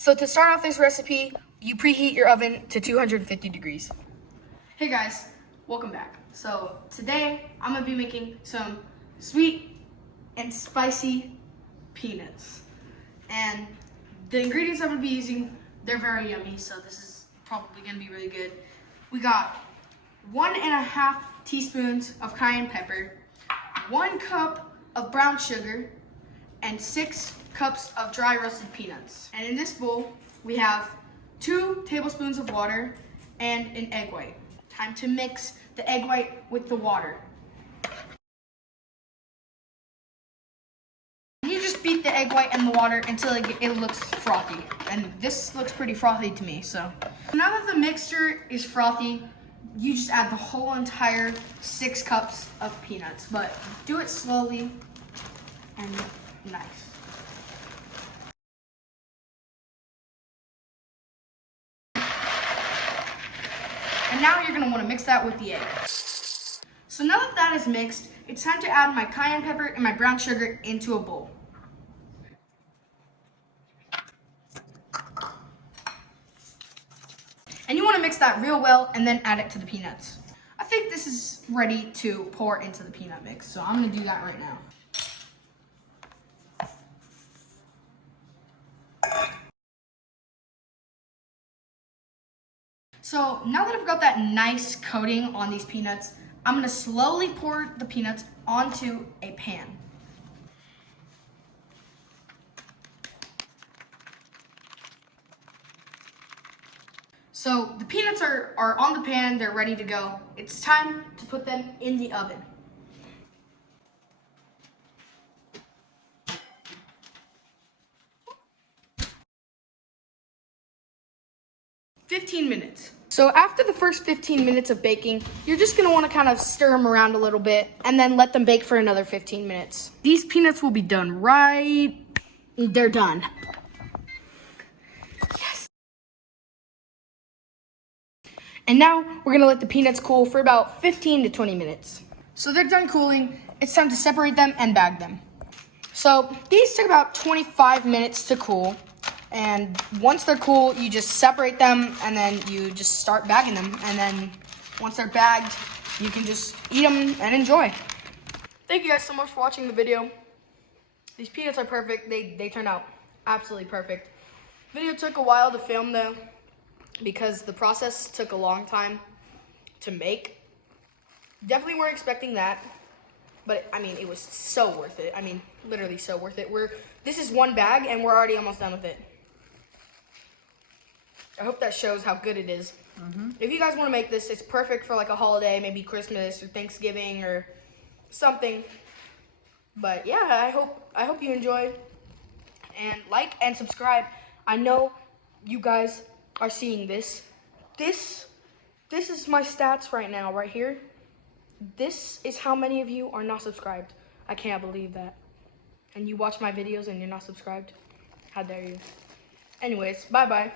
So to start off this recipe, you preheat your oven to 250 degrees. Hey guys, welcome back. So today I'm gonna be making some sweet and spicy peanuts. And the ingredients I'm gonna be using, they're very yummy, so this is probably gonna be really good. We got 1.5 teaspoons of cayenne pepper, 1 cup of brown sugar, and 6 cups of dry roasted peanuts. And in this bowl, we have 2 tablespoons of water and an egg white. Time to mix the egg white with the water. You just beat the egg white and the water until it looks frothy. And this looks pretty frothy to me, so. Now that the mixture is frothy, you just add the whole entire 6 cups of peanuts, but do it slowly and nice. And now you're gonna wanna mix that with the egg. So now that that is mixed, it's time to add my cayenne pepper and my brown sugar into a bowl. And you wanna mix that real well and then add it to the peanuts. I think this is ready to pour into the peanut mix, so I'm gonna do that right now. So now that I've got that nice coating on these peanuts, I'm gonna slowly pour the peanuts onto a pan. So the peanuts are on the pan, they're ready to go. It's time to put them in the oven. "15 minutes. So after the first 15 minutes of baking, you're just gonna wanna kind of stir them around a little bit and then let them bake for another 15 minutes. These peanuts will be done right, they're done. Yes. And now we're gonna let the peanuts cool for about 15 to 20 minutes. So they're done cooling, it's time to separate them and bag them. So these took about 25 minutes to cool. And once they're cool, you just separate them and then you just start bagging them. And then once they're bagged, you can just eat them and enjoy. Thank you guys so much for watching the video. These peanuts are perfect. They turned out absolutely perfect. Video took a while to film though, because the process took a long time to make. Definitely weren't expecting that. But I mean, it was so worth it. I mean, literally so worth it. This is 1 bag and we're already almost done with it. I hope that shows how good it is. If you guys want to make this, it's perfect for like a holiday, maybe Christmas or Thanksgiving or something. But yeah, I hope you enjoyed. And like and subscribe. I know you guys are seeing this. This is my stats right now, right here. This is how many of you are not subscribed. I can't believe that. And you watch my videos and you're not subscribed? How dare you? Anyways, bye-bye.